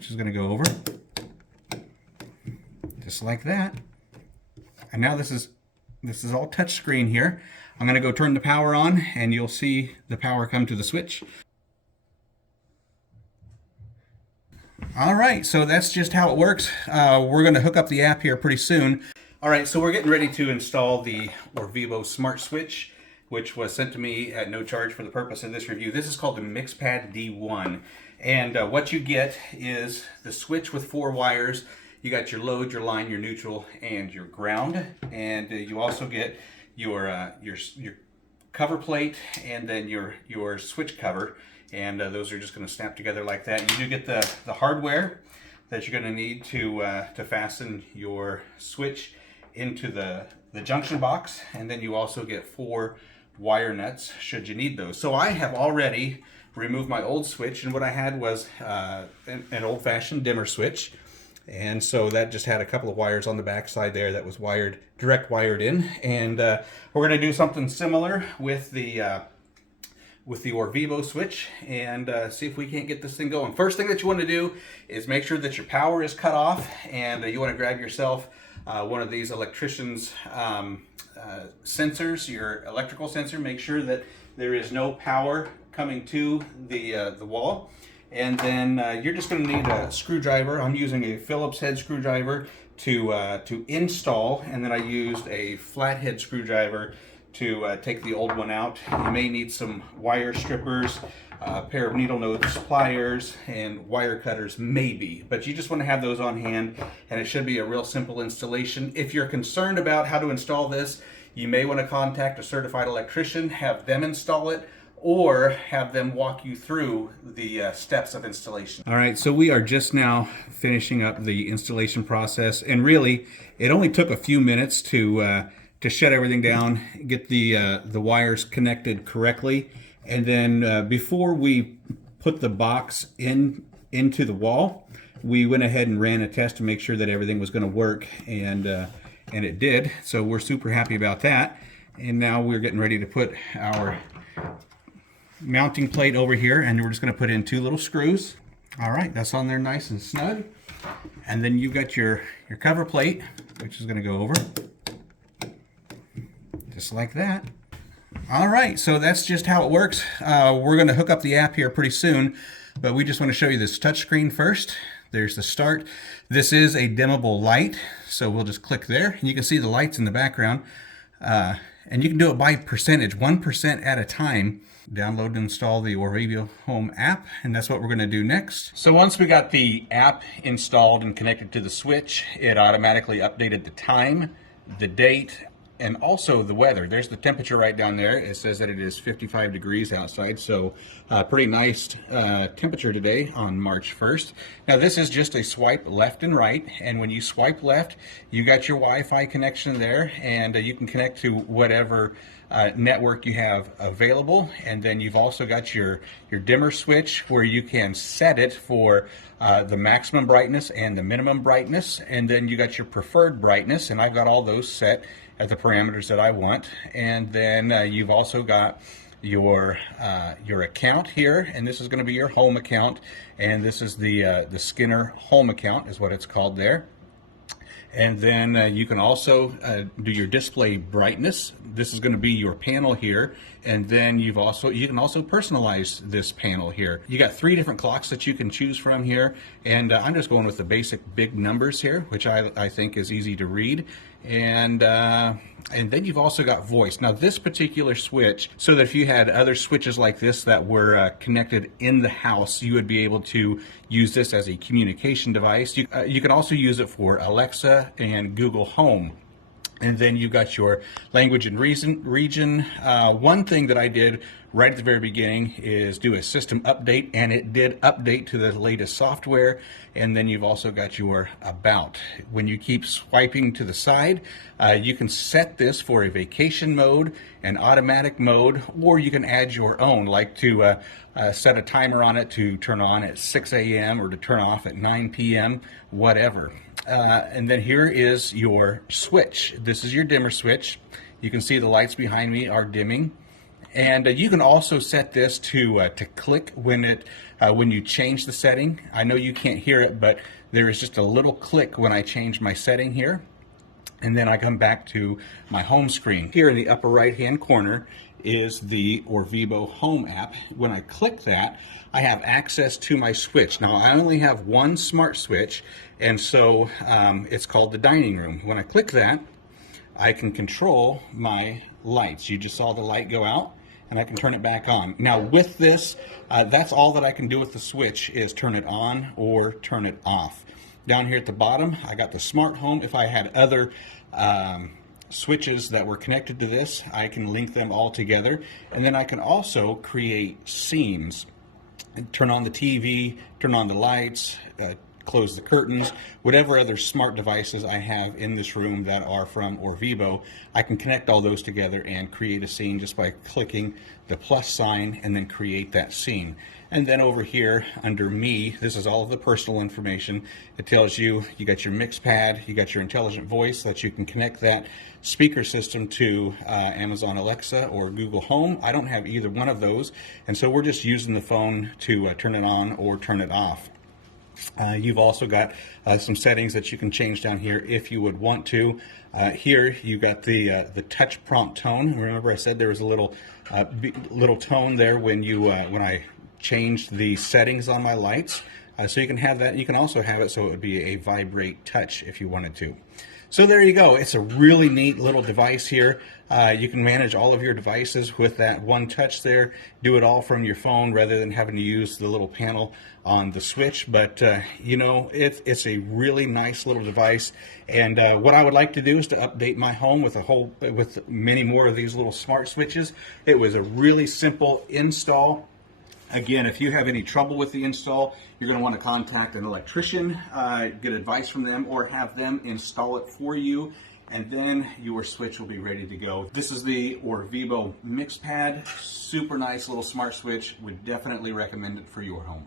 which is going to go over just like that. And now this is all touch screen here. I'm going to go turn the power on and you'll see the power come to the switch. All right, so that's just how it works. We're going to hook up the app here pretty soon. All right, so we're getting ready to install the ORVIBO smart switch, which was sent to me at no charge for the purpose of this review. This is called the MixPad D1. And what you get is the switch with 4 wires. You got your load, your line, your neutral, and your ground. And you also get your cover plate and then your switch cover. And those are just going to snap together like that. You do get the hardware that you're going to need to fasten your switch into the junction box. And then you also get 4 wire nuts should you need those. So I have already removed my old switch, and what I had was an old-fashioned dimmer switch. And so that just had a couple of wires on the back side there that was direct wired in. And we're going to do something similar with the ORVIBO switch and see if we can't get this thing going. First thing that you want to do is make sure that your power is cut off, and you want to grab yourself one of these electrician's sensors, your electrical sensor. Make sure that there is no power coming to the wall. And then you're just going to need a screwdriver. I'm using a Phillips head screwdriver to install, and then I used a flathead screwdriver to take the old one out. You may need some wire strippers, a pair of needle nose pliers, and wire cutters maybe, but you just want to have those on hand, and it should be a real simple installation. If you're concerned about how to install this, you may want to contact a certified electrician, have them install it, or have them walk you through the steps of installation. All right, so we are just now finishing up the installation process, and really it only took a few minutes to shut everything down, get the wires connected correctly, and then before we put the box into the wall, we went ahead and ran a test to make sure that everything was going to work, and it did. So we're super happy about that. And now we're getting ready to put our mounting plate over here, and we're just going to put in 2 little screws. All right, that's on there nice and snug. And then you've got your cover plate, which is going to go over just like that. All right, so that's just how it works. We're going to hook up the app here pretty soon, but we just want to show you this touchscreen first. There's the start. This is a dimmable light, so we'll just click there, and you can see the lights in the background. And you can do it by percentage, 1% at a time. Download and install the ORVIBO Home app, and that's what we're going to do next. So once we got the app installed and connected to the switch, it automatically updated the time, the date, and also the weather. There's the temperature right down there. It says that it is 55 degrees outside, so pretty nice temperature today on March 1st. Now this is just a swipe left and right, and when you swipe left, you got your Wi-Fi connection there, and you can connect to whatever network you have available. And then you've also got your dimmer switch where you can set it for the maximum brightness and the minimum brightness, and then you got your preferred brightness, and I've got all those set at the parameters that I want. And then you've also got your account here, and this is going to be your home account, and this is the Skinner home account is what it's called there. And then you can also do your display brightness. This is going to be your panel here, and then you can also personalize this panel here. You got 3 different clocks that you can choose from here, and I'm just going with the basic big numbers here, which I think is easy to read. And then you've also got voice. Now this particular switch, so that if you had other switches like this that were connected in the house, you would be able to use this as a communication device. You can also use it for Alexa and Google Home. And then you've got your language and region. One thing that I did right at the very beginning is do a system update, and it did update to the latest software. And then you've also got your about. When you keep swiping to the side, you can set this for a vacation mode, an automatic mode, or you can add your own, like to set a timer on it to turn on at 6 a.m. or to turn off at 9 p.m., whatever. And then here is your switch. This is your dimmer switch. You can see the lights behind me are dimming. And you can also set this to click when you change the setting. I know you can't hear it, but there is just a little click when I change my setting here. And then I come back to my home screen. Here in the upper right-hand corner is the ORVIBO Home app. When I click that, I have access to my switch. Now, I only have one smart switch, and so it's called the dining room. When I click that, I can control my lights. You just saw the light go out, and I can turn it back on. Now, with this, that's all that I can do with the switch is turn it on or turn it off. Down here at the bottom, I got the smart home. If I had other switches that were connected to this, I can link them all together. And then I can also create scenes. Turn on the TV, turn on the lights, close the curtains, whatever other smart devices I have in this room that are from ORVIBO, I can connect all those together and create a scene just by clicking the plus sign and then create that scene. And then over here under me, this is all of the personal information. It tells you got your mix pad, you got your intelligent voice that you can connect that speaker system to Amazon Alexa or Google Home. I don't have either one of those, and so we're just using the phone to turn it on or turn it off. You've also got some settings that you can change down here if you would want to. Here you got the touch prompt tone. Remember I said there was a little tone there when I changed the settings on my lights. So you can have that. You can also have it so it would be a vibrate touch if you wanted to. So there you go. It's a really neat little device here. You can manage all of your devices with that one touch there. Do it all from your phone rather than having to use the little panel on the switch. But you know, it's a really nice little device. And what I would like to do is to update my home with many more of these little smart switches. It was a really simple install. Again, if you have any trouble with the install, you're going to want to contact an electrician, get advice from them, or have them install it for you, and then your switch will be ready to go. This is the ORVIBO Mix Pad. Super nice little smart switch. Would definitely recommend it for your home.